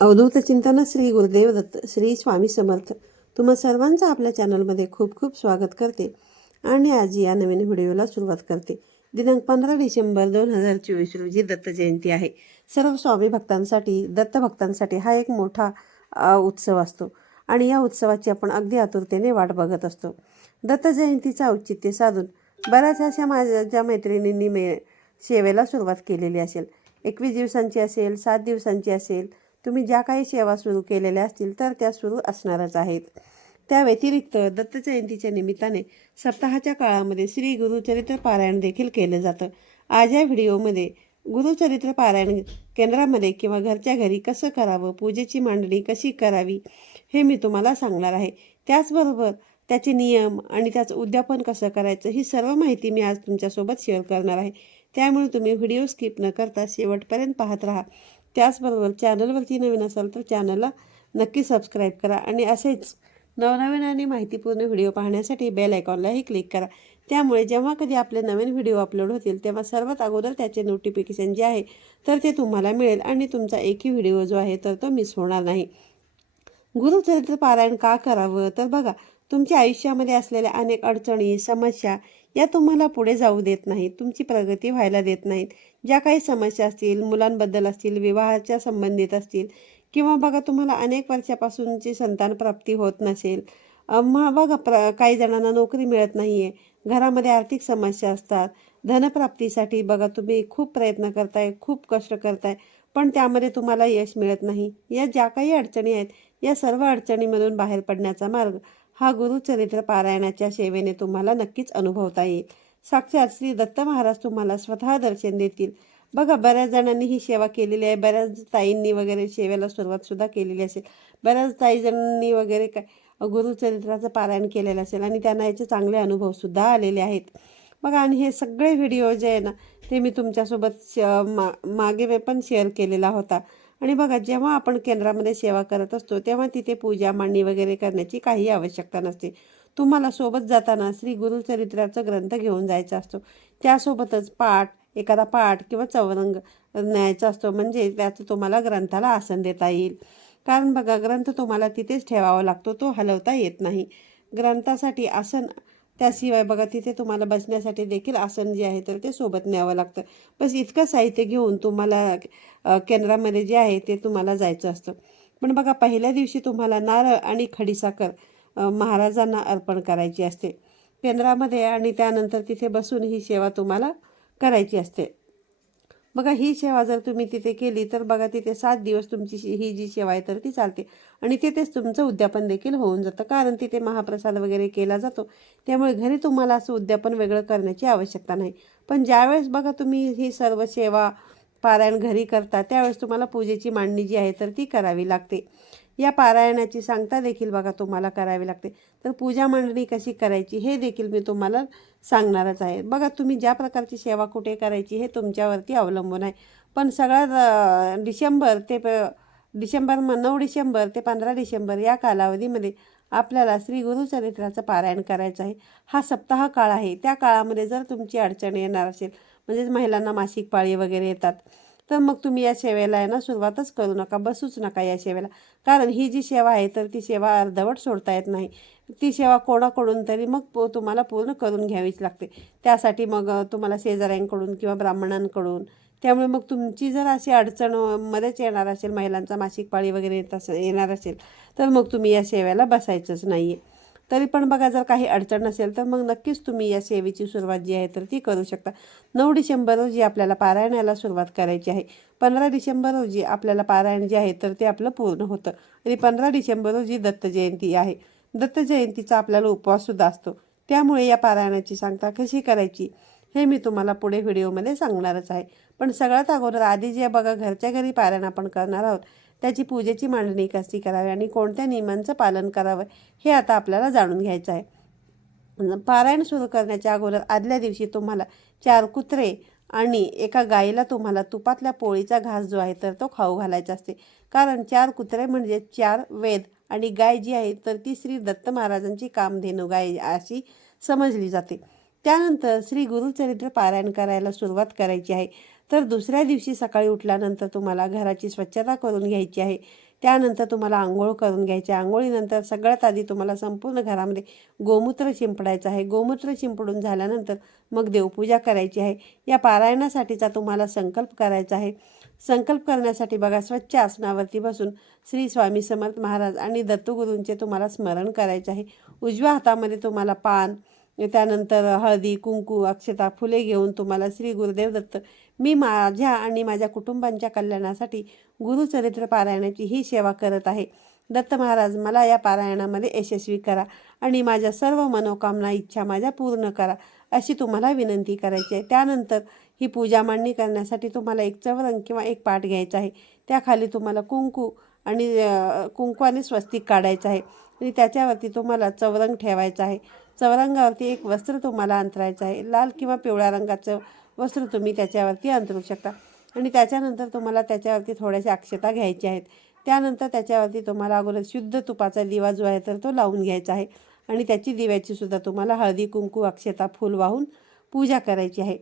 अवधूत चिंतन श्री गुरुदेव दत्त श्री स्वामी समर्थ. तुम्हा सर्वांचं आपल्या चॅनलमध्ये खूप खूप स्वागत करते आणि आज या नवीन व्हिडिओला सुरुवात करते. दिनांक पंधरा डिसेंबर दोन हजार चोवीस रोजी दत्त जयंती आहे. सर्व स्वामी भक्तांसाठी दत्त भक्तांसाठी हा एक मोठा उत्सव असतो आणि या उत्सवाची आपण अगदी आतुरतेने वाट बघत असतो. दत्तजयंतीचा औचित्य साधून बऱ्याच अशा माझ्या ज्या मैत्रिणींनी मे सेवेला सुरुवात केलेली असेल. एकवीस दिवसांची असेल सात दिवसांची असेल तुम्ही ज्या काही सेवा सुरू केलेल्या असतील तर त्या सुरू असणारच आहेत. त्या व्यतिरिक्त दत्त जयंतीच्या निमित्ताने सप्ताहाच्या काळामध्ये श्री गुरुचरित्र पारायण देखील केलं जातं. आज या व्हिडिओमध्ये गुरुचरित्र पारायण केंद्रामध्ये किंवा घरच्या घरी कसं करावं पूजेची मांडणी कशी करावी हे मी तुम्हाला सांगणार आहे. त्याचबरोबर त्याचे नियम आणि त्याचं उद्यापन कसं करायचं ही सर्व माहिती मी आज तुमच्यासोबत शेअर करणार आहे. त्यामुळे तुम्ही व्हिडिओ स्किप न करता शेवटपर्यंत पाहत राहा. त्याचबरोबर चॅनलवरती नवीन असाल तर चॅनलला नक्की सबस्क्राईब करा आणि असेच नवनवीन आणि माहितीपूर्ण व्हिडिओ पाहण्यासाठी बेल आयकॉनलाही क्लिक करा. त्यामुळे जेव्हा कधी आपले नवीन व्हिडिओ अपलोड होतील तेव्हा सर्वात अगोदर त्याचे नोटिफिकेशन जे आहे तर ते तुम्हाला मिळेल आणि तुमचा एकही व्हिडिओ जो आहे तर तो मिस होणार नाही. गुरुचरित्र पारायण का करावं? तर बघा तुमच्या आयुष्यामध्ये असलेल्या अनेक अडचणी समस्या या तुम्हाला पुढे जाऊ देत नाहीत. तुमची प्रगती व्हायला देत नाहीत. ज्या काही समस्या असतील मुलांबद्दल असतील विवाहाच्या संबंधित असतील किंवा बघा तुम्हाला अनेक वर्षापासूनची संतान प्राप्ती होत नसेल. मग बघा प्र काही जणांना नोकरी मिळत नाही आहे घरामध्ये आर्थिक समस्या असतात. धनप्राप्तीसाठी बघा तुम्ही खूप प्रयत्न करताय खूप कष्ट करताय पण त्यामध्ये तुम्हाला यश मिळत नाही. या ज्या काही अडचणी आहेत या सर्व अडचणीमधून बाहेर पडण्याचा मार्ग हा गुरुचरित्र पारायणाच्या सेवेने तुम्हाला नक्कीच अनुभवता येईल. साक्षात श्री दत्त महाराज तुम्हाला स्वतः दर्शन देतील. बघा बऱ्याच जणांनी ही सेवा केलेली आहे. बऱ्याच ताईंनी वगैरे सेवेला सुरुवातसुद्धा केलेली असेल. बऱ्याच ताई जणांनी वगैरे काय गुरुचरित्राचं पारायण केलेलं असेल आणि त्यांना याचे चांगले अनुभवसुद्धा आलेले आहेत. बघा आणि हे सगळे व्हिडिओ जे आहे ना ते मी तुमच्यासोबत श मा मागे मी पण शेअर केलेला होता. आणि बघा जेव्हा आपण केंद्रामध्ये सेवा करत असतो तेव्हा तिथे पूजा मांडणी वगैरे करण्याची काही आवश्यकता नसते. तुम्हाला सोबत जाताना श्री गुरुचरित्राचा ग्रंथ घेऊन जायचा असतो. त्यासोबतच पाठ एखादा पाठ किंवा चौरंग न्यायचा असतो. म्हणजे त्याचं तुम्हाला ग्रंथाला आसन देता येईल. कारण बघा ग्रंथ तुम्हाला तिथेच ठेवावा लागतो तो हलवता येत नाही. ग्रंथासाठी आसन त्याशिवाय बघा तिथे तुम्हाला बसण्यासाठी देखील आसन जे आहे तर ते सोबत न्यावं लागतं. बस इतकं साहित्य घेऊन तुम्हाला केंद्रामध्ये जे आहे ते तुम्हाला जायचं असतं. पण बघा पहिल्या दिवशी तुम्हाला नारळ आणि खडीसाखर महाराजांना अर्पण करायची असते. केंद्रामध्ये आणि त्यानंतर तिथे बसून ही सेवा तुम्हाला करायची असते. बघा ही सेवा जर तुम्ही तिथे केली तर बघा तिथे सात दिवस तुमची ही जी सेवा आहे तर ती चालते. आणि तिथेच तुमचं उद्यापन देखील होऊन जातं कारण तिथे महाप्रसाद वगैरे केला जातो. त्यामुळे घरी तुम्हाला असं उद्यापन वेगळं करण्याची आवश्यकता नाही. पण ज्यावेळेस बघा तुम्ही ही सर्व सेवा पारायण घरी करता त्यावेळेस तुम्हाला पूजेची मांडणी जी आहे तर ती करावी लागते. या पारायणाची सांगता देखील बघा तुम्हाला करावी लागते. तर पूजा मांडणी कशी करायची हे देखील मी तुम्हाला सांगणारच आहे. बघा तुम्ही ज्या प्रकारची सेवा कुठे करायची हे तुमच्यावरती अवलंबून आहे. पण सगळ्यात डिसेंबर ते प- डिसेंबर म नऊ डिसेंबर ते पंधरा डिसेंबर या कालावधीमध्ये आपल्याला श्री गुरुचरित्राचं पारायण करायचं आहे. हा सप्ताह काळ आहे. त्या काळामध्ये जर तुमची अडचण येणार असेल म्हणजेच महिलांना मासिक पाळी वगैरे येतात तर मग तुम्ही या सेवेला आहे ना सुरुवातच करू नका बसूच नका या सेवेला. कारण ही जी सेवा आहे तर ती सेवा अर्धवट सोडता येत नाही. ती सेवा कोणाकडून तरी मग पो तुम्हाला पूर्ण करून घ्यावीच लागते. त्यासाठी मग तुम्हाला शेजाऱ्यांकडून किंवा ब्राह्मणांकडून त्यामुळे मग तुमची जर अशी अडचण मध्येच येणार असेल महिलांचा मासिक पाळी वगैरे येत असेल येणार असेल तर मग तुम्ही या सेवेला बसायचंच नाही आहे तरी पण बघा जर काही अडचण नसेल तर मग नक्कीच तुम्ही या सेवेची सुरुवात जी आहे तर ती करू शकता. नऊ डिसेंबर रोजी आपल्याला पारायणाला सुरुवात करायची आहे. पंधरा डिसेंबर रोजी आपल्याला पारायण जे आहे तर ते आपलं पूर्ण होतं. आणि पंधरा डिसेंबर रोजी दत्त जयंती आहे. दत्त जयंतीचा आपल्याला उपवाससुद्धा असतो. त्यामुळे या पारायणाची सांगता कशी करायची हे मी तुम्हाला पुढे व्हिडिओमध्ये सांगणारच आहे. पण सगळ्यात अगोदर आधी जे बघा घरच्या घरी पारायण आपण करणार आहोत त्याची पूजेची मांडणी कशी करावी आणि कोणत्या नियमांचं पालन करावं हे आता आपल्याला जाणून घ्यायचं आहे. पारायण सुरू करण्याच्या अगोदर आदल्या दिवशी तुम्हाला चार कुत्रे आणि एका गाईला तुम्हाला तुपातल्या पोळीचा घास जो आहे तर तो खाऊ घालायचा असते. कारण चार कुत्रे म्हणजे चार वेद आणि गाय जी आहे तर ती श्री दत्त महाराजांची कामधेनू गाय अशी समजली जाते. त्यानंतर श्री गुरुचरित्र पारायण करायला सुरुवात करायची आहे. तर दुसऱ्या दिवशी सकाळी उठल्यानंतर तुम्हाला घराची स्वच्छता करून घ्यायची आहे. त्यानंतर तुम्हाला आंघोळ करून घ्यायची आहे. आंघोळीनंतर सगळ्यात आधी तुम्हाला संपूर्ण घरामध्ये गोमूत्र शिंपडायचं आहे. गोमूत्र शिंपडून झाल्यानंतर मग देवपूजा करायची आहे. या पारायणासाठीचा तुम्हाला संकल्प करायचा आहे. संकल्प करण्यासाठी बघा स्वच्छ आसनावरती बसून श्री स्वामी समर्थ महाराज आणि दत्तगुरूंचे तुम्हाला स्मरण करायचे आहे. उजव्या हातामध्ये तुम्हाला पान त्यानंतर हळदी कुंकू अक्षता फुले घेऊन तुम्हाला श्री गुरुदेव दत्त. मी माझ्या आणि माझ्या कुटुंबांच्या कल्याणासाठी गुरुचरित्र पारायणाची ही सेवा करत आहे. दत्त महाराज मला या पारायणामध्ये यशस्वी करा आणि माझ्या सर्व मनोकामना इच्छा माझ्या पूर्ण करा अशी तुम्हाला विनंती करायची आहे. त्यानंतर ही पूजा मांडणी करण्यासाठी तुम्हाला एक चवरंग किंवा एक पाठ घ्यायचा आहे. त्याखाली तुम्हाला कुंकू आणि कुंकू आणि स्वस्तिक काढायचं आहे. आणि त्याच्यावरती तुम्हाला चवरंग ठेवायचं आहे. चवरंगावरती एक वस्त्र तुम्हाला अंतरायचं आहे. लाल किंवा पिवळ्या रंगाचं वस्त्र तुम्ही त्याच्यावरती अंतरू शकता. आणि त्याच्यानंतर तुम्हाला त्याच्यावरती थोड्याशा अक्षता घ्यायच्या आहेत. त्यानंतर त्याच्यावरती तुम्हाला अगोदर शुद्ध तुपाचा दिवा जो आहे तर तो लावून घ्यायचा आहे. आणि त्याची दिव्याची सुद्धा तुम्हाला हळदी कुंकू अक्षता फूल वाहून पूजा करायची आहे.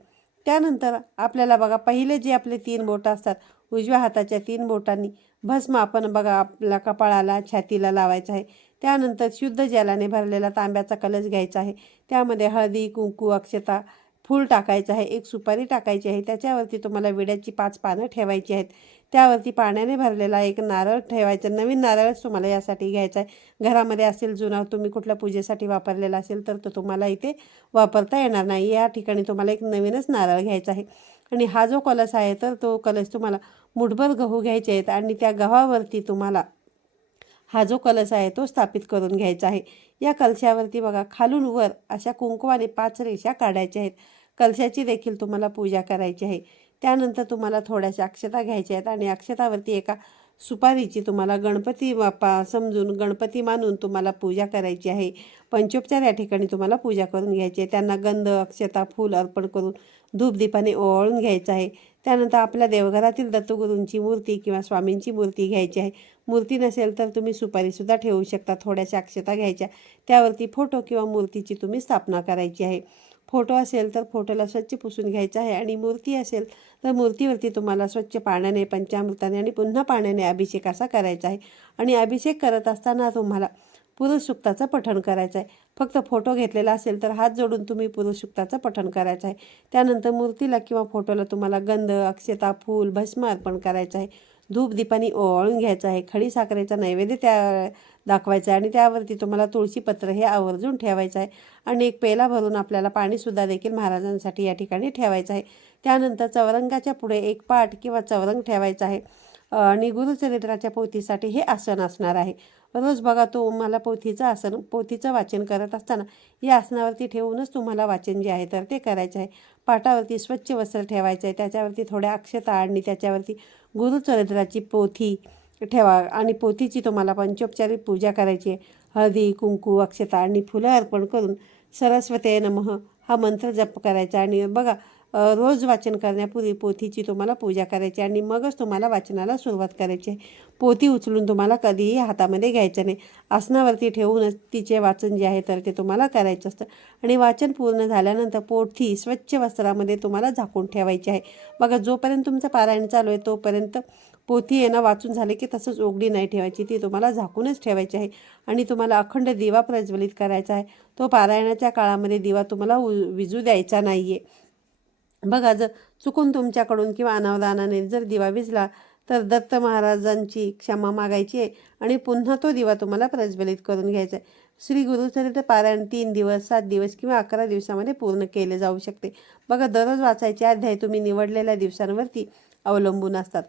त्यानंतर आपल्याला बघा पहिले जे आपले तीन बोटं असतात उजव्या हाताच्या तीन बोटांनी भस्म आपण बघा आपल्या कपाळाला छातीला लावायचं आहे. त्यानंतर शुद्ध जलाने भरलेला तांब्याचा कलश घ्यायचा आहे. त्यामध्ये हळदी कुंकू अक्षता फूल टाकायचं आहे. एक सुपारी टाकायची आहे. त्याच्यावरती तुम्हाला विड्याची पाच पानं ठेवायची आहेत. त्यावरती पाण्याने भरलेला एक नारळ ठेवायचा. नवीन नारळच तुम्हाला यासाठी घ्यायचा आहे. घरामध्ये असेल जुना तुम्ही कुठल्या पूजेसाठी वापरलेला असेल तर तो तुम्हाला इथे वापरता येणार नाही. या ठिकाणी तुम्हाला एक नवीनच नारळ घ्यायचा आहे. आणि हा जो कलश आहे तर तो कलश तुम्हाला मुठभर गहू घ्यायचे आहेत आणि त्या गव्हावरती तुम्हाला हा जो कलश आहे तो स्थापित करून घ्यायचा आहे. या कलशावरती बघा खालून वर अशा कुंकवाने पाच रेषा काढायच्या आहेत. कलशाची देखील तुम्हाला पूजा करायची आहे. त्यानंतर तुम्हाला थोड्याशा अक्षता घ्यायच्या आहेत आणि अक्षतावरती एका सुपारीची तुम्हाला गणपती बाप्पा समजून गणपती मानून तुम्हाला पूजा करायची आहे. पंचोपचार या ठिकाणी तुम्हाला पूजा करून घ्यायची आहे. त्यांना गंध अक्षता फूल अर्पण करून धूपदीपाने ओवाळून घ्यायचं आहे. त्यानंतर आपल्या देवघरातील दत्तगुरूंची मूर्ती किंवा स्वामींची मूर्ती घ्यायची आहे. मूर्ती नसेल तर तुम्ही सुपारीसुद्धा ठेवू शकता. थोड्याशा अक्षता घ्यायच्या. त्यावरती फोटो किंवा मूर्तीची तुम्ही स्थापना करायची आहे. फोटो असेल तर फोटोला स्वच्छ पुसून घ्यायचा आहे आणि मूर्ती असेल तर मूर्तीवरती तुम्हाला स्वच्छ पाण्याने पंचामृताने आणि पुन्हा पाण्याने अभिषेक असा करायचा आहे. आणि अभिषेक करत असताना तुम्हाला पुरुष सुक्ताचं पठण करायचं आहे. फक्त फोटो घेतलेला असेल तर हात जोडून तुम्ही पुरुष सुक्ताचं पठण करायचं आहे. त्यानंतर मूर्तीला किंवा फोटोला तुम्हाला गंध अक्षता फूल भस्म अर्पण करायचं आहे. धूप दीपानी ओवाळून घ्यायचं आहे. खडी साखरेचा नैवेद्य त्या दाखवायचा आहे आणि त्यावरती तुम्हाला तुळशीपत्र हे आवर्जून ठेवायचं आहे. आणि एक पेला भरून आपल्याला पाणीसुद्धा देखील महाराजांसाठी या ठिकाणी ठेवायचं आहे. त्यानंतर चौरंगाच्या पुढे एक पाठ किंवा चौरंग ठेवायचा आहे. आणि गुरुचरित्राच्या पोथीसाठी हे आसन असणार आहे. रोज बघा तो मला पोथीचं आसन पोथीचं वाचन करत असताना या आसनावरती ठेवूनच तुम्हाला वाचन जे आहे तर ते करायचं आहे. पाटावरती स्वच्छ वस्त्र ठेवायचं आहे त्याच्यावरती थोड्या अक्षता आणि त्याच्यावरती गुरुचरित्राची पोथी ठेवा आणि पोथीची तुम्हाला पंचोपचारी पूजा करायची आहे. हळदी कुंकू अक्षता आणि फुलं अर्पण करून सरस्वते नमः हा मंत्र जप करायचा. आणि बघा रोज वाचन करण्यापूर्वी पोथीची तुम्हाला पूजा करायची आणि मगच तुम्हाला वाचनाला सुरुवात करायची आहे. पोथी उचलून तुम्हाला कधीही हातामध्ये घ्यायचं नाही. आसनावरती ठेवूनच तिचे वाचन जे आहे तर ते तुम्हाला करायचं असतं. आणि वाचन पूर्ण झाल्यानंतर पोथी स्वच्छ वस्त्रामध्ये तुम्हाला झाकून ठेवायची आहे. बघा जोपर्यंत तुमचं पारायण चालू आहे तोपर्यंत पोथी आहे ना वाचून झाले की तसंच उघडी नाही ठेवायची. ती तुम्हाला झाकूनच ठेवायची आहे. आणि तुम्हाला अखंड दिवा प्रज्वलित करायचा आहे. तो पारायणाच्या काळामध्ये दिवा तुम्हाला उ विजू द्यायचा नाही आहे बघा जर चुकून तुमच्याकडून किंवा अनावधानाने जर दिवा विजला तर दत्त महाराजांची क्षमा मागायची आहे आणि पुन्हा तो दिवा तुम्हाला प्रज्वलित करून घ्यायचा आहे. श्री गुरुचरित्र पारायण तीन दिवस सात दिवस किंवा अकरा दिवसामध्ये पूर्ण केले जाऊ शकते. बघा दररोज वाचायचे अध्याय तुम्ही निवडलेल्या दिवसांवरती अवलंबून असतात.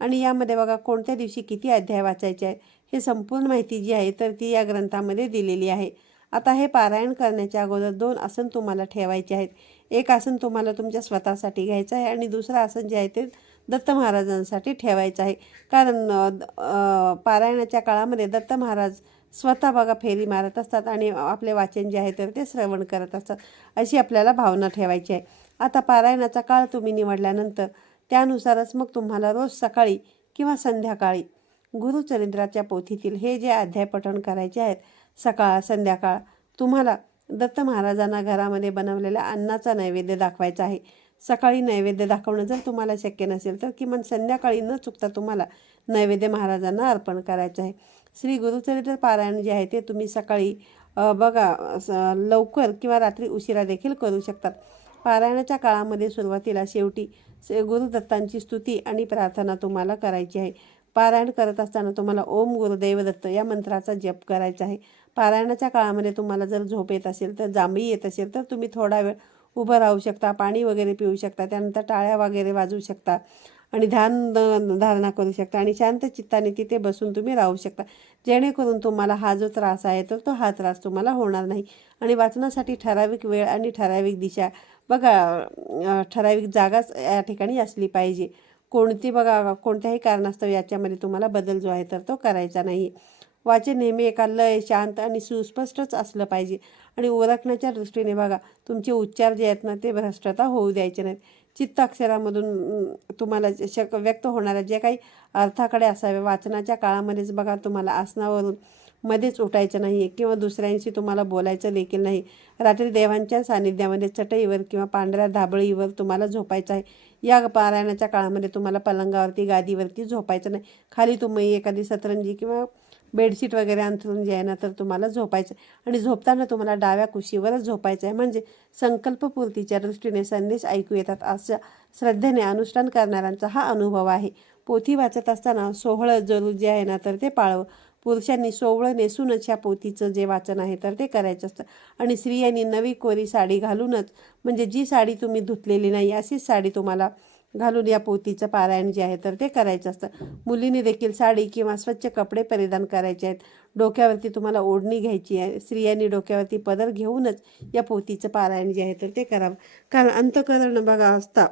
आणि यामध्ये बघा कोणत्या दिवशी किती अध्याय वाचायचे आहे हे संपूर्ण माहिती जी आहे तर ती या ग्रंथामध्ये दिलेली आहे. आता हे पारायण करण्याच्या अगोदर दोन आसन तुम्हाला ठेवायचे आहेत. एक आसन तुम्हाला तुमच्या स्वतःसाठी घ्यायचं आहे आणि दुसरं आसन जे आहे ते दत्त महाराजांसाठी ठेवायचं आहे. कारण द- पारायणाच्या काळामध्ये दत्त महाराज स्वतः बघा फेरी मारत असतात आणि आपले वाचन जे आहे तर ते श्रवण करत असतात. अशी आपल्याला भावना ठेवायची आहे. आता पारायणाचा काळ तुम्ही निवडल्यानंतर त्यानुसारच मग तुम्हाला रोज सकाळी किंवा संध्याकाळी गुरुचरित्राच्या पोथीतील हे जे अध्याय पठण करायचे आहेत सकाळ संध्याकाळ तुम्हाला दत्त महाराजांना घरामध्ये बनवलेल्या अन्नाचा नैवेद्य दाखवायचा आहे. सकाळी नैवेद्य दाखवणं जर तुम्हाला शक्य नसेल तर किमान संध्याकाळी न चुकता तुम्हाला नैवेद्य महाराजांना अर्पण करायचं आहे. श्री गुरुचरित्र पारायण जे आहे ते तुम्ही सकाळी बघा लवकर किंवा रात्री उशिरा देखील करू शकतात. पारायणाच्या काळामध्ये सुरुवातीला शेवटी स- गुरुदत्तांची स्तुती आणि प्रार्थना तुम्हाला करायची आहे. पारायण करत असताना तुम्हाला ओम गुरुदेव दत्त या मंत्राचा जप करायचा आहे. पारायणाच्या काळामध्ये तुम्हाला जर झोप येत असेल तर जांभी येत असेल तर तुम्ही थोडा वेळ उभं राहू शकता पाणी वगैरे पिऊ शकता त्यानंतर टाळ्या वगैरे वाजवू शकता आणि ध्यान द- धारणा करू शकता आणि शांत चित्ताने तिथे बसून तुम्ही राहू शकता. जेणेकरून तुम्हाला हा जो त्रास आहे तर तो हा त्रास तुम्हाला होणार नाही. आणि वाचनासाठी ठराविक वेळ आणि ठराविक दिशा बघा ठराविक जागाच या ठिकाणी असली पाहिजे. कोणती बघा कोणत्याही कारणास्तव याच्यामध्ये तुम्हाला बदल जो आहे तर तो करायचा नाही. वाचन नेहमी एका लय शांत आणि सुस्पष्टच असलं पाहिजे. आणि ओळखण्याच्या दृष्टीने बघा तुमचे उच्चार जे आहेत ना ते भ्रष्टता होऊ द्यायचे नाहीत. चित्ताक्षरामधून तुम्हाला शक व्यक्त होणाऱ्या जे काही अर्थाकडे असावे वाचनाच्या काळामध्येच बघा तुम्हाला आसनावरून मध्येच उठायचं नाही किंवा दुसऱ्यांशी तुम्हाला बोलायचं देखील नाही. रात्री देवांच्या सानिध्यामध्ये चटईवर किंवा पांढऱ्या धाबळीवर तुम्हाला झोपायचं आहे. या पारायणाच्या काळामध्ये तुम्हाला पलंगावरती गादीवरती झोपायचं नाही. खाली तुम्ही एखादी सतरंजी किंवा बेडशीट वगैरे अंथरून जे आहे ना तर तुम्हाला झोपायचं. आहे. आणि झोपताना तुम्हाला डाव्या कुशीवरच झोपायचं आहे. म्हणजे संकल्पपूर्तीच्या दृष्टीने संदेश ऐकू येतात अशा श्रद्धेने अनुष्ठान करणाऱ्यांचा हा अनुभव आहे. पोथी वाचत असताना सोहळं जरूर जे आहे ना तर ते पाळवं. पुरुषांनी सोवळं नेसूनच ह्या पोथीचं जे वाचन आहे तर ते करायचं असतं. आणि स्त्रियांनी नवी कोरी साडी घालूनच म्हणजे जी साडी तुम्ही धुतलेली नाही अशीच साडी तुम्हाला घालून या पोथीचं पारायण जे आहे तर ते करायचं असतं. मुलीने देखील साडी किंवा स्वच्छ कपडे परिधान करायचे आहेत. डोक्यावरती तुम्हाला ओढणी घ्यायची आहे. स्त्रियांनी डोक्यावरती पदर घेऊनच या पोथीचं पारायण जे आहे तर ते करावं. कारण अंतकरण बघा असता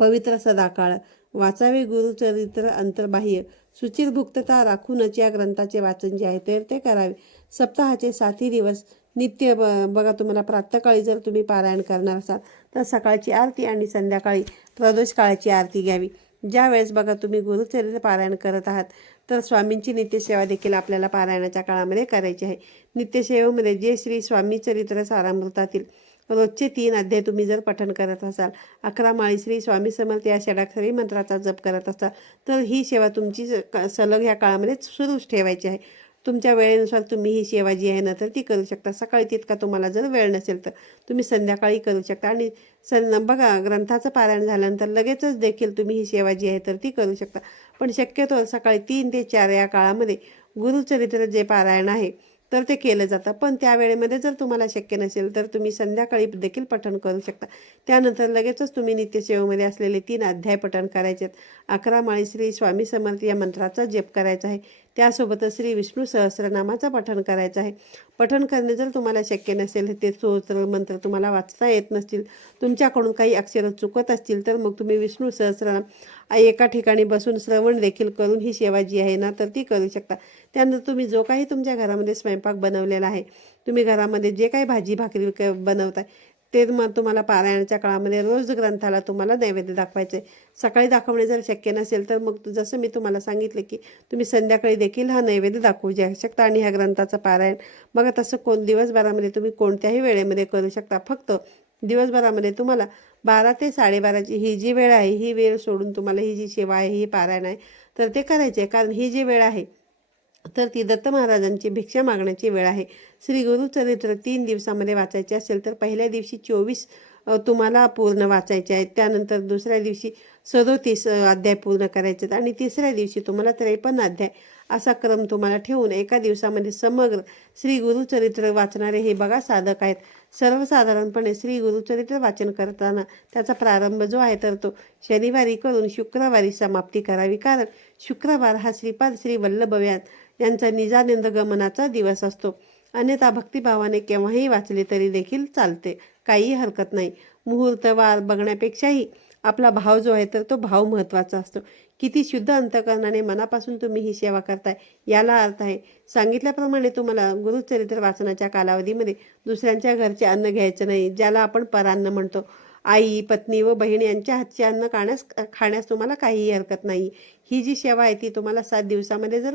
पवित्र सदाकाळ वाचावे गुरुचरित्र अंतर्बाह्य सुचिरभुक्तता राखूनच या ग्रंथाचे वाचन जे आहे तर ते करावे. सप्ताहाचे सातही दिवस. नित्य ब बघा तुम्हाला प्रातःकाळी जर तुम्ही पारायण करणार असाल तर सकाळची आरती आणि संध्याकाळी प्रदोष काळाची आरती घ्यावी. ज्या वेळेस बघा तुम्ही गुरुचरित्र पारायण करत आहात तर स्वामींची नित्यसेवा देखील आपल्याला पारायणाच्या काळामध्ये करायची आहे. नित्यसेवेमध्ये जे श्री स्वामी चरित्र सारामृतातील रोजचे तीन अध्याय तुम्ही जर पठण करत असाल अकरा माळी श्री स्वामी समर्थ या षडाक्षरी मंत्राचा जप करत असाल तर ही सेवा तुमची सलग ह्या काळामध्ये सुरूच ठेवायची आहे. तुमच्या वेळेनुसार तुम्ही ही सेवा जी आहे ना तर ती करू शकता. सकाळी तितका तुम्हाला जर वेळ नसेल तर तुम्ही संध्याकाळी करू शकता. आणि सं बघा ग्रंथाचं पारायण झाल्यानंतर लगेचच देखील तुम्ही ही सेवा जी आहे तर ती करू शकता. पण शक्यतो सकाळी तीन ते चार या काळामध्ये गुरुचरित्र जे पारायण आहे तर ते केलं जातं. पण त्या वेळेमध्ये जर तुम्हाला शक्य नसेल तर तुम्ही संध्याकाळी देखील पठण करू शकता. त्यानंतर लगेचच तुम्ही नित्यसेवेमध्ये असलेले तीन अध्याय पठण करायचे आहेत अकरा माळी श्री स्वामी समर्थ या मंत्राचा जप करायचा आहे. त्यासोबतच श्री विष्णू सहस्रनामाचं पठण करायचं आहे. पठण करणे जर तुम्हाला शक्य नसेल ते स्तोत्र मंत्र तुम्हाला वाचता येत नसतील तुमच्याकडून काही अक्षरं चुकत असतील तर मग तुम्ही विष्णू सहस्रनाम एका ठिकाणी बसून श्रवण देखील करून ही सेवा जी आहे ना तर ती करू शकता. त्यानंतर तुम्ही जो काही तुमच्या घरामध्ये स्वयंपाक बनवलेला आहे तुम्ही घरामध्ये जे काही भाजी भाकरी क बनवताय ते मग तुम्हाला पारायणाच्या काळामध्ये रोज ग्रंथाला तुम्हाला नैवेद्य दाखवायचे. सकाळी दाखवणे जर शक्य नसेल तर मग जसं मी तुम्हाला सांगितलं की तुम्ही संध्याकाळी देखील हा नैवेद्य दाखवू जे शकता आणि ह्या ग्रंथाचं पारायण. मग तसं कोण दिवसभरामध्ये तुम्ही कोणत्याही वेळेमध्ये करू शकता. फक्त दिवसभरामध्ये तुम्हाला बारा ते साडेबाराची ही जी वेळ आहे ही वेळ सोडून तुम्हाला ही जी सेवा आहे ही पारायण आहे तर ते करायचे कारण ही जी वेळ आहे तर ती दत्त महाराजांची भिक्षा मागण्याची वेळ आहे. श्री गुरुचरित्र तीन दिवसामध्ये वाचायचे असेल तर पहिल्या दिवशी चोवीस तुम्हाला पूर्ण वाचायचे आहेत. त्यानंतर दुसऱ्या दिवशी सदोतीस अध्याय पूर्ण करायचे आहेत आणि तिसऱ्या दिवशी तुम्हाला त्रेपन्न अध्याय असा क्रम तुम्हाला ठेवून एका दिवसामध्ये समग्र श्री गुरुचरित्र वाचणारे हे बघा साधक आहेत. सर्वसाधारणपणे श्री गुरुचरित्र वाचन करताना त्याचा प्रारंभ जो आहे तर तो शनिवारी करून शुक्रवारी समाप्ती करावी. कारण शुक्रवार हा श्रीपाद श्री वल्लभव्यात यांचा निजानंद गमनाचा दिवस असतो. अन्यथा भक्तिभावाने केव्हाही वाचले तरी देखील चालते. काही हरकत नाही. मुहूर्त वार बघण्यापेक्षाही आपला भाव जो आहे तर तो भाव महत्त्वाचा असतो. किती शुद्ध अंतकरणाने मनापासून तुम्ही ही सेवा करताय याला अर्थ आहे. सांगितल्याप्रमाणे तुम्हाला गुरुचरित्र वाचनाच्या कालावधीमध्ये दुसऱ्यांच्या घरचे अन्न घ्यायचं नाही ज्याला आपण परान्न म्हणतो. आई पत्नी व बहीण यांच्या हातचे अन्न खाण्यास खाण्यास तुम्हाला काहीही हरकत नाही. ही जी सेवा आहे ती तुम्हाला सात दिवसामध्ये जर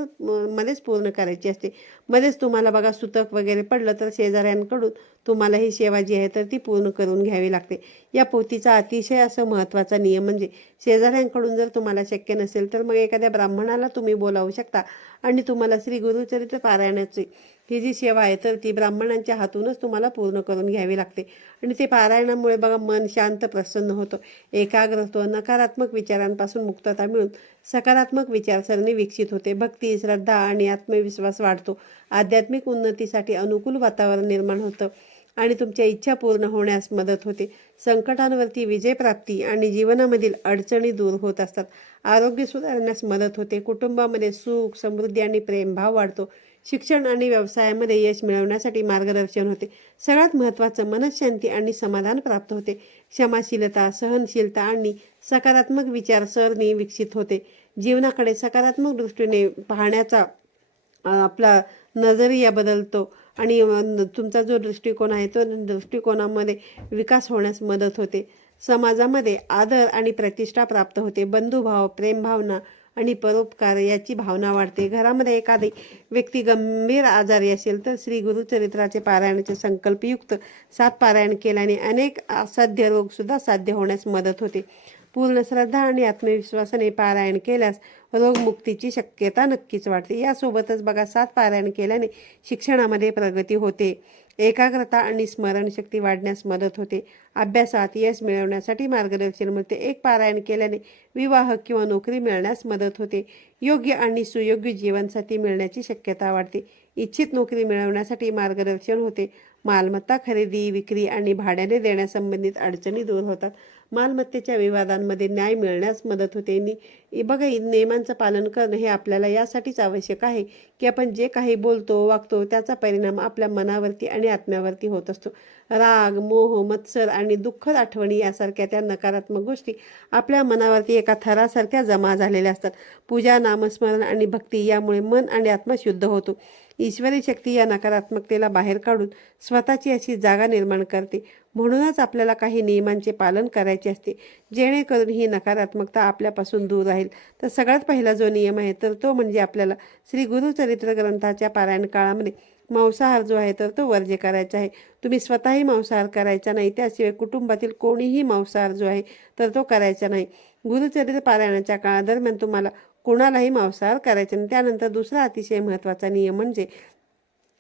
मध्येच पूर्ण करायची असते मध्येच तुम्हाला बघा सुतक वगैरे पडलं तर शेजाऱ्यांकडून तुम्हाला ही सेवा जी आहे तर ती पूर्ण करून घ्यावी लागते. या पोथीचा अतिशय असं महत्त्वाचा नियम म्हणजे शेजाऱ्यांकडून जर तुम्हाला शक्य नसेल तर मग एखाद्या ब्राह्मणाला तुम्ही बोलावू शकता आणि तुम्हाला श्री गुरुचरित्र पारायणाची ही जी सेवा आहे तर ती ब्राह्मणांच्या हातूनच तुम्हाला पूर्ण करून घ्यावी लागते. आणि ते पारायणामुळे बघा मन शांत प्रसन्न होतं. एकाग्र होतो नकारात्मक विचारांपासून मुक्तता मिळून सकारात्मक विचारसरणी विकसित होते. भक्ती श्रद्धा आणि आत्मविश्वास वाढतो. आध्यात्मिक उन्नतीसाठी अनुकूल वातावरण निर्माण होतं आणि तुमच्या इच्छा पूर्ण होण्यास मदत होते. संकटांवरती विजयप्राप्ती आणि जीवनामधील अडचणी दूर होत असतात. आरोग्य सुधारण्यास मदत होते. कुटुंबामध्ये सुख समृद्धी आणि प्रेमभाव वाढतो. शिक्षण आणि व्यवसायामध्ये यश मिळवण्यासाठी मार्गदर्शन होते. सगळ्यात महत्त्वाचं मनशांती आणि समाधान प्राप्त होते. क्षमाशीलता सहनशीलता आणि सकारात्मक विचारसरणी विकसित होते. जीवनाकडे सकारात्मक दृष्टीने पाहण्याचा आपला नजरिया बदलतो आणि तुमचा जो दृष्टिकोन आहे तो दृष्टिकोनामध्ये विकास होण्यास मदत होते. समाजामध्ये आदर आणि प्रतिष्ठा प्राप्त होते. बंधुभाव प्रेमभावना आणि परोपकार याची भावना वाढते. घरामध्ये एखादी व्यक्ती गंभीर आजारी असेल तर श्री गुरुचरित्राचे पारायणाचे संकल्पयुक्त सात पारायण केल्याने अनेक असाध्य रोगसुद्धा साध्य होण्यास मदत होते. पूर्ण श्रद्धा आणि आत्मविश्वासाने पारायण केल्यास रोगमुक्तीची शक्यता नक्कीच वाढते. यासोबतच बघा सात पारायण केल्याने शिक्षणामध्ये प्रगती होते. एकाग्रता आणि स्मरणशक्ती वाढण्यास मदत होते. अभ्यासात यश मिळवण्यासाठी मार्गदर्शन मिळते. एक पारायण केल्याने विवाह किंवा नोकरी मिळण्यास मदत होते. योग्य आणि सुयोग्य जीवनसाथी मिळण्याची शक्यता वाढते. इच्छित नोकरी मिळवण्यासाठी मार्गदर्शन होते. मालमत्ता खरेदी विक्री आणि भाड्याने देण्यासंबंधित अडचणी दूर होतात. मालमत्तेच्या विवादांमध्ये न्याय मिळण्यास मदत होते. नि बघा नियमांचं पालन करणं हे आपल्याला यासाठीच आवश्यक आहे की आपण जे काही बोलतो वागतो त्याचा परिणाम आपल्या मनावरती आणि आत्म्यावरती होत असतो. राग मोह मत्सर आणि दुःखद आठवणी यासारख्या त्या नकारात्मक गोष्टी आपल्या मनावरती एका थरासारख्या जमा झालेल्या असतात. पूजा नामस्मरण आणि भक्ती यामुळे मन आणि आत्मा शुद्ध होतो. ईश्वरी शक्ती या नकारात्मकतेला बाहेर काढून स्वतःची अशी जागा निर्माण करते. म्हणूनच आपल्याला काही नियमांचे पालन करायचे असते. जेणेकरून ही नकारात्मकता आपल्यापासून दूर राहील. तर सगळ्यात पहिला जो नियम आहे तर तो म्हणजे आपल्याला श्री गुरुचरित्र ग्रंथाच्या पारायण काळामध्ये मांसाहार जो आहे तर तो वर्ज्य करायचा आहे. तुम्ही स्वतःही मांसाहार करायचा नाही त्याशिवाय कुटुंबातील कोणीही मांसाहार जो आहे तर तो करायचा नाही. गुरुचरित्र पारायणाच्या काळादरम्यान तुम्हाला कोणालाही मांसाहार करायचा नाही. त्यानंतर दुसरा अतिशय महत्त्वाचा नियम म्हणजे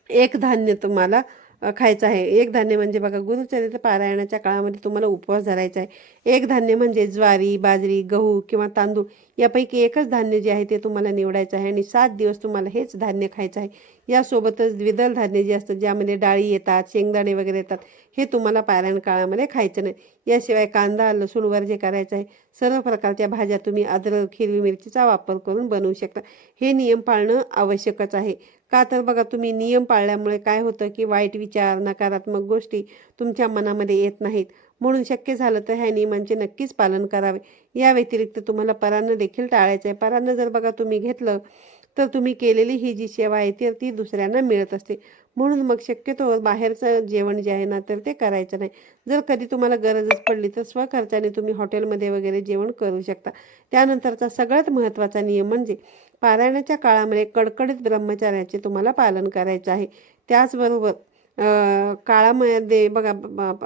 एक धान्य तुम्हाला खायचं आहे. एक धान्य म्हणजे बघा गुरुचरित्र पारायणाच्या काळामध्ये तुम्हाला उपवास धरायचा आहे. एक धान्य म्हणजे ज्वारी बाजरी गहू किंवा तांदूळ यापैकी एकच धान्य जे आहे ते तुम्हाला निवडायचं आहे आणि सात दिवस तुम्हाला हेच धान्य खायचं आहे. यासोबतच द्विदल धान्य जे असतं ज्यामध्ये डाळी येतात शेंगदाणे वगैरे येतात हे तुम्हाला पारायण काळामध्ये खायचं नाही. याशिवाय कांदा लसूण वर्जे करायचं आहे. सर्व प्रकारच्या भाज्या तुम्ही अद्रक हिरवी मिरचीचा वापर करून बनवू शकता. हे नियम पाळणं आवश्यकच आहे. का तर बघा तुम्ही नियम पाळल्यामुळे काय होतं की वाईट विचार नकारात्मक गोष्टी तुमच्या मनामध्ये येत नाहीत. म्हणून शक्य झालं तर ह्या नियमांचे नक्कीच पालन करावे. या व्यतिरिक्त तुम्हाला परान्न देखील टाळायचं आहे. परान्न जर बघा तुम्ही घेतलं तर तुम्ही केलेली ही जी सेवा आहे ती ती दुसऱ्यांना मिळत असते. म्हणून मग शक्यतो बाहेरचं जेवण जे आहे ना तर ते करायचं नाही. जर कधी तुम्हाला गरजच पडली तर स्वखर्चाने तुम्ही हॉटेलमध्ये वगैरे जेवण करू शकता. त्यानंतरचा सगळ्यात महत्त्वाचा नियम म्हणजे पारायणाच्या काळामध्ये कडकडीत ब्रह्मचार्याचे तुम्हाला पालन करायचं आहे. त्याचबरोबर काळामध्ये बघा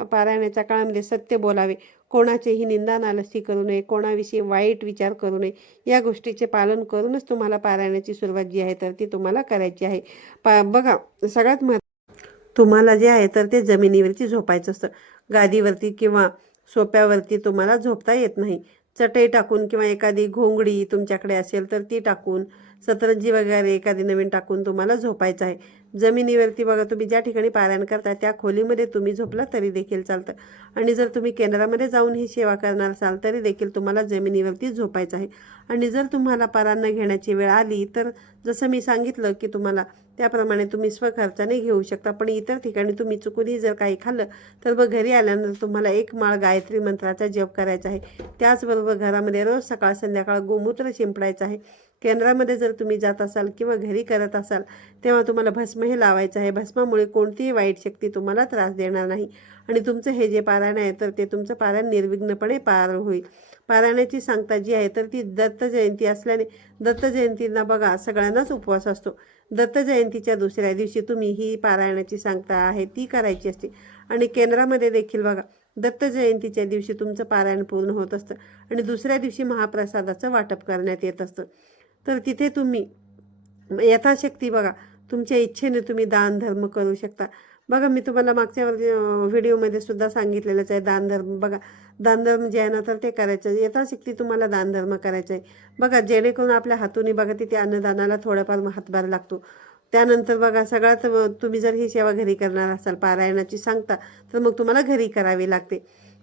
पारायणाच्या काळामध्ये सत्य बोलावे. कोणाचेही निंदा नालस्ती करू नये कोणाविषयी वाईट विचार करू नये या गोष्टीचे पालन करूनच तुम्हाला पारायणाची सुरुवात जी आहे तर ती तुम्हाला करायची आहे. पा बघा सगळ्यात मह तुम्हाला जे आहे तर ते जमिनीवरती झोपायचं असतं. गादीवरती किंवा सोप्यावरती तुम्हाला झोपता येत नाही. चटई टाकून किंवा एखादी घोंगडी तुमच्याकडे असेल तर ती टाकून सतरंजी वगैरे एखादी नवीन टाकून तुम्हाला झोपायचं आहे. जमिनीवरती बघा तुम्ही ज्या ठिकाणी पारायण करता त्या खोलीमध्ये तुम्ही झोपला तरी देखील चालतं. आणि जर तुम्ही केंद्रामध्ये जाऊन ही सेवा करणार असाल तरी देखील तुम्हाला जमिनीवरती झोपायचं आहे. आणि जर तुम्हाला पारांना घेण्याची वेळ आली तर जसं मी सांगितलं की तुम्हाला त्याप्रमाणे तुम्ही स्वखर्चाने घेऊ शकता. पण इतर ठिकाणी तुम्ही चुकूनही जर काही खाल्लं तर मग घरी आल्यानंतर तुम्हाला एक माळ गायत्री मंत्राचा जप करायचा आहे. त्याचबरोबर घरामध्ये रोज सकाळ संध्याकाळ गोमूत्र शिंपडायचं आहे. केंद्रामध्ये जर तुम्ही जात असाल किंवा घरी करत असाल तेव्हा तुम्हाला भस्म हे लावायचं आहे. भस्मामुळे कोणतीही वाईट शक्ती तुम्हाला त्रास देणार नाही. आणि तुमचं हे जे पारायण आहे तर ते तुमचं पारायण निर्विघ्नपणे पार होईल. पारायणाची सांगता जी आहे तर ती दत्त जयंती असल्याने दत्त जयंतींना बघा सगळ्यांनाच उपवास असतो. दत्त जयंतीच्या दुसऱ्या दिवशी तुम्ही ही पारायणाची सांगता आहे ती करायची असते. आणि केंद्रामध्ये देखील बघा दत्त जयंतीच्या दिवशी तुमचं पारायण पूर्ण होत असतं. आणि दुसऱ्या दिवशी महाप्रसादाचं वाटप करण्यात येत असतं. तर तिथे तुम्ही यथाशक्ती बघा तुमच्या इच्छेने तुम्ही दान धर्म करू शकता. बघा मी तुम्हाला मागच्या व्हिडिओमध्ये सुद्धा सांगितलेलंच आहे दानधर्म. बघा दानधर्म जे आहे ना तर ते करायचं. येता यथाशक्ती तुम्हाला दानधर्म करायचं आहे बघा जेणेकरून आपल्या हातून बघा तिथे अन्नदानाला थोडाफार हातभार लागतो. त्यानंतर बघा सगळ्यात तुम्ही जर ही सेवा घरी करणार असाल पारायणाची सांगता तर मग तुम्हाला घरी करावी लागते.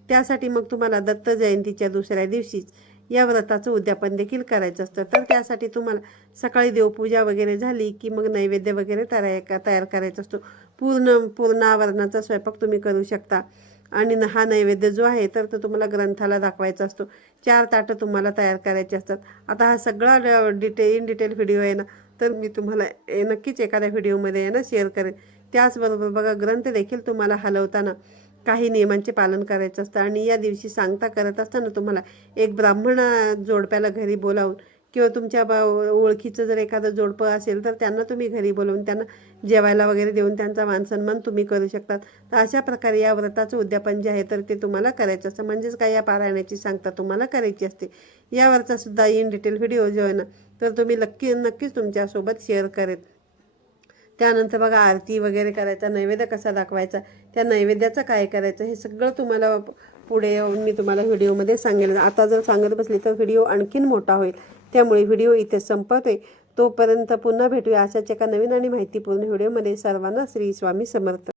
त्यासाठी मग तुम्हाला दत्त जयंतीच्या दुसऱ्या दिवशीच या व्रताचं उद्यापन देखील करायचं असतं. तर त्यासाठी तुम्हाला सकाळी देवपूजा वगैरे झाली की मग नैवेद्य वगैरे तयार तयार करायचा असतो. पूर्ण पूर्ण आवरणाचा स्वयंपाक तुम्ही करू शकता. आणि हा नैवेद्य जो आहे तर तो तुम्हाला ग्रंथाला दाखवायचा असतो. चार ताटं तुम्हाला तयार करायची असतात. आता हा सगळा डिटे इन डिटेल व्हिडिओ आहे ना तर मी तुम्हाला नक्कीच एखाद्या व्हिडिओमध्ये आहे ना शेअर करेन. त्याचबरोबर बघा ग्रंथ देखील तुम्हाला हलवताना काही नियमांचे पालन करायचं असतं आणि या दिवशी सांगता करत असताना तुम्हाला एक ब्राह्मण जोडप्याला घरी बोलावून किंवा तुमच्या बा ओळखीचं जर एखादं जोडपं असेल तर त्यांना तुम्ही घरी बोलवून त्यांना जेवायला वगैरे देऊन त्यांचा मानसन्मान तुम्ही करू शकतात. तर अशा प्रकारे या व्रताचं उद्यापन जे आहे तर ते तुम्हाला करायचं असतं. म्हणजेच काय? या पारायणाची सांगता तुम्हाला करायची असते. यावरचा सुद्धा इन डिटेल व्हिडिओ जो आहे ना तर तुम्ही नक्की नक्कीच तुमच्यासोबत शेअर करेल त्यानंतर बघा आरती वगैरे करायचा नैवेद्य कसा दाखवायचा त्या नैवेद्याचं काय करायचं हे सगळं तुम्हाला पुढे येऊन मी तुम्हाला व्हिडिओमध्ये सांगेल. आता जर सांगत बसले तर व्हिडिओ आणखीन मोठा होईल. त्यामुळे व्हिडिओ इथे संपवते तोपर्यंत पुन्हा भेटूया अशाच एका नवीन आणि माहितीपूर्ण व्हिडिओमध्ये. सर्वांना श्री स्वामी समर्थ.